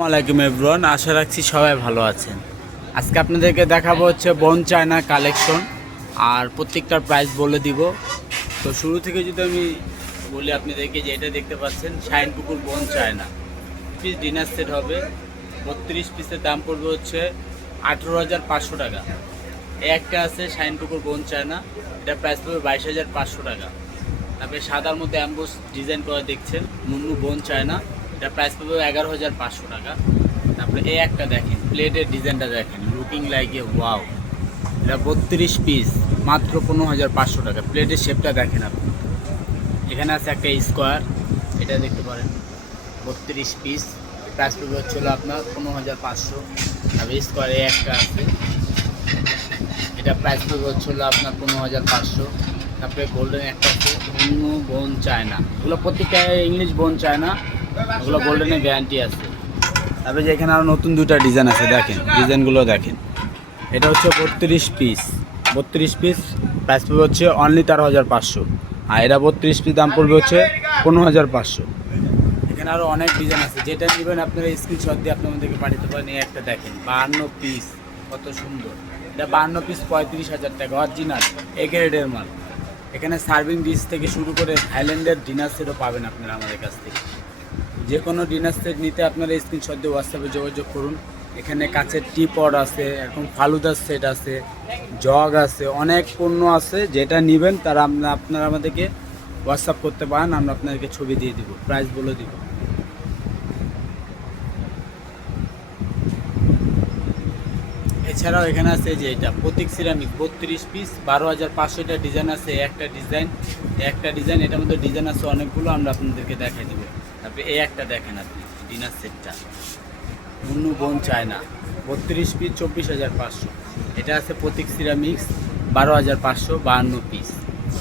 আসসালামাইকুম এভরিওয়ান আশা রাখছি সবাই ভালো আছেন। আজকে আপনাদেরকে দেখাবো হচ্ছে বন চায়না কালেকশন আর প্রত্যেকটার প্রাইস বলে দিব। তো শুরু থেকে যদি আমি বলি আপনাদেরকে যে এটা দেখতে পাচ্ছেন শাইন পুকুর বন চায়না পিস ডিনার সেট হবে, বত্রিশ পিসের দাম পড়বে হচ্ছে আঠেরো হাজার পাঁচশো টাকা। একটা আছে শাইন পুকুর বন চায়না এটা প্রাইস পড়বে বাইশ হাজার পাঁচশো টাকা। তারপরে সাদার মধ্যে অ্যাম্বোস ডিজাইন করা দেখছেন মুন্নু বোন চায়না এটা প্রাইস পড়বে এগারো হাজার পাঁচশো টাকা। তারপরে এই একটা দেখেন প্লেটের ডিজাইনটা দেখেন লুকিং লাইক এ ওয়াও এটা বত্রিশ পিস মাত্র পনেরো হাজার পাঁচশো টাকা। প্লেটের শেপটা দেখেন আপনি। এখানে আছে একটা স্কোয়ার এটা দেখতে পারেন। বত্রিশ পিস প্রাইস পড়বে হচ্ছিল আপনার পনেরো হাজার পাঁচশো। তারপরে স্কোয়ার একটা আছে। এটা প্রাইস পড়বে হচ্ছিল আপনার পনেরো হাজার পাঁচশো। তারপরে গোল্ডেন একটা আছে, অন্য বোন চায়না। এগুলো প্রত্যেকটা ইংলিশ বোন চায়না। ওগুলো গোল্ডেনের গ্যারান্টি আছে। তারপরে যে এখানে আরও নতুন দুটা ডিজাইন আছে, দেখেন ডিজাইনগুলো দেখেন। এটা হচ্ছে বত্রিশ পিস বত্রিশ পিস প্রাইস পড়বে হচ্ছে অনলি তেরো হাজার পাঁচশো। আর এটা বত্রিশ পিস দাম পড়বে হচ্ছে পনেরো হাজার পাঁচশো। এখানে আরও অনেক ডিজাইন আছে। যেটা নেবেন আপনারা স্ক্রিনশট দিয়ে আপনাদেরকে পাঠাতে পারেন এই একটা দেখেন, বাহান্ন পিস কত সুন্দর। এটা বাহান্ন পিস পঁয়ত্রিশ হাজার টাকা অরিজিনাল এ গ্রেডের মাল। এখানে সার্ভিং ডিশ থেকে শুরু করে থাইল্যান্ডের ডিনার সেটও পাবেন আপনারা আমাদের কাছ থেকে। যে কোনো ডিনার সেট নিতে আপনারা স্ক্রিনশট দিয়ে হোয়াটসঅ্যাপে যোগাযোগ করুন। এখানে কাছে টি পট আছে এখন ফালুদার সেট আছে জগ আছে, অনেক পণ্য আছে, যেটা নেবেন তারা আপনারা আমাদেরকে হোয়াটসঅ্যাপ করতে পারেন, আমরা আপনাদেরকে ছবি দিয়ে দিব প্রাইস বলে দিব। এছাড়াও এখানে আছে যে এটা প্রতীক সিরামিক, বত্রিশ পিস বারো হাজার পাঁচশোটা ডিজাইন আছে, একটা ডিজাইন একটা ডিজাইন এটার মধ্যে ডিজাইন আছে অনেকগুলো, আমরা আপনাদেরকে দেখাই দেবো। তারপরে এই একটা দেখেন আপনি, ডিনার সেটটা। অন্য বোন চায় না। বত্রিশ পিস চব্বিশ হাজার পাঁচশো। এটা আছে প্রতীক সিরামিক্স, বারো হাজার পাঁচশো বাহান্ন পিস